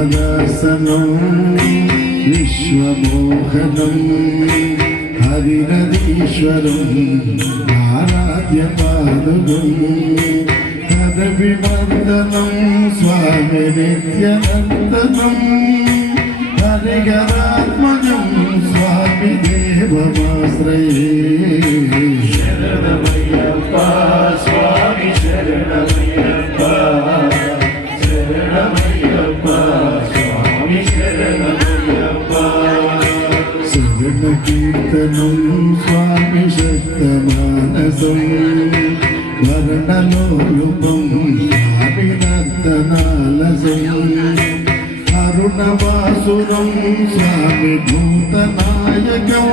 ശിവദാസനം വിശ്വമോഹനം ഹരിനദീശ്വരം ആരാധ്യപാദകം ഹരവിമർദ്ദനം സ്വാമി നിത്യനന്ദനം ഹരികരാത്മജം സ്വാമി ദേവമാശ്രയേ. ശരണ శక్తమానసం వర్ణలోలుపం స్వామి నర్తనాలసం అరుణవాసురం స్వామి భూతనాయకం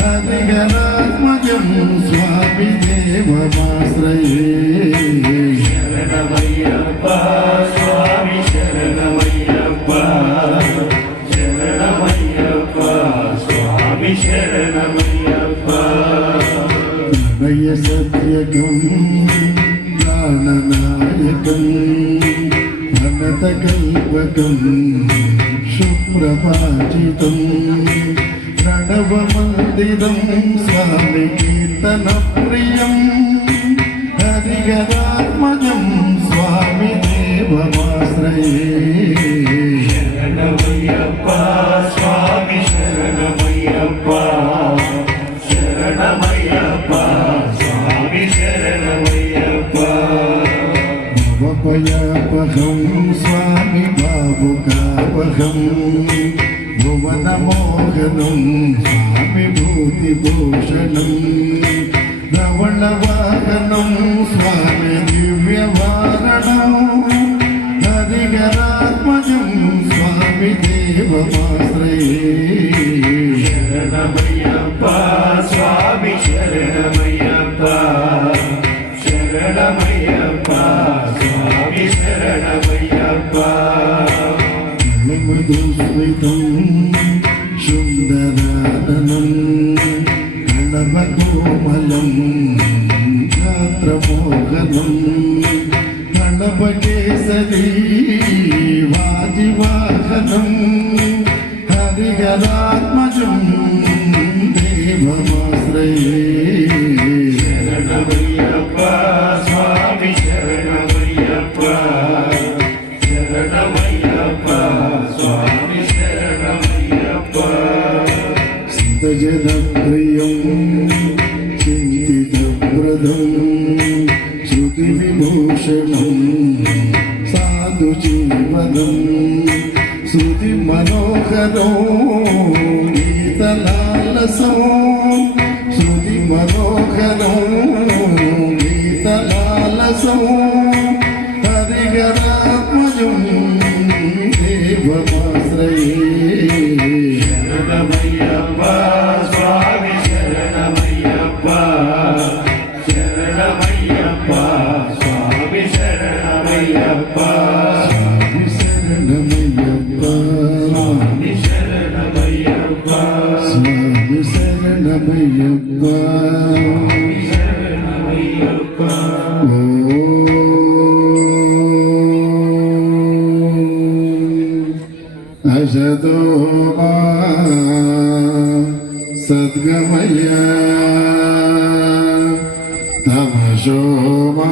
హరిగరాత్మజం స్వామి దేవమాశ్రయే శరణమయ్యప్ప స్వామి శరణమయ్యప్ప. శరణమయ్యప్ప స్వామి അഭയ സത്യകം പ്രാണനായകം അനതകൽപകം സുപ്രഭാചിതം പ്രണവമന്ദിരം സ്വാമി കീർത്തനപ്രിയം ഹരികരാത്മജം സ്വാമി ദേവമാശ്രയേ ശരണമയ്യപ്പ സ്വാമി ശരണമയ്യപ്പ. భవపయాపహం స్వామి బాబుకాపహం భువనమోహనం స్వామి భూతిభూషణం ధవళవాహనం స్వామి దివ్యవారణం హరిగరాత్మజం స్వామి దేవమాశ్రయే. യുസ്മിതും ശുദ്ധനാദനം ഗണപകോമലം ഗാത്രമോഹനം ഗണപകേസരി വാജിവാഹനം ഹരിഹരാത്മജം ദേവമാശ്രയേ. స్థితజనప్రియం చింతితప్రదం శృతివిభూషణం సాధుజీవనం శృతిమనోహరం గీతలాలసం శృతిమనోహరం గీతలాలసం హరిగరాత్మజం దేవమాశ్రయే. శరణమయ్యప్ప. ಯದೋಮಾ ಸದ್ಗಮಯ ತಮಶೋಮಾ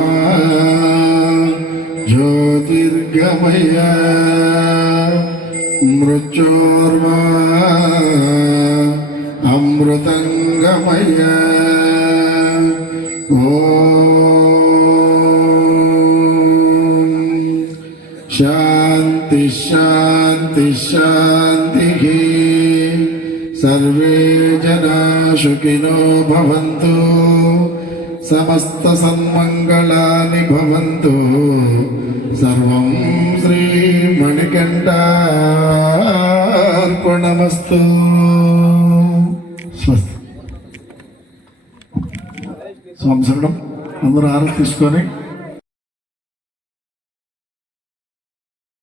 ಜ್ಯೋತಿರ್ಗಮಯ ಮೃಚೋರ್ವಾ ಅಮೃತಂಗಮಯ ಓ శాంతి శాంతి శాంతి సర్వే జనా సుఖినో భవంతు. సమస్త సన్మంగళాని భవంతు. సర్వం శ్రీ మణికంఠార్పణమస్తు. స్వస్తి. సంవత్సరం అందరూ ఆరతి తీసుకొని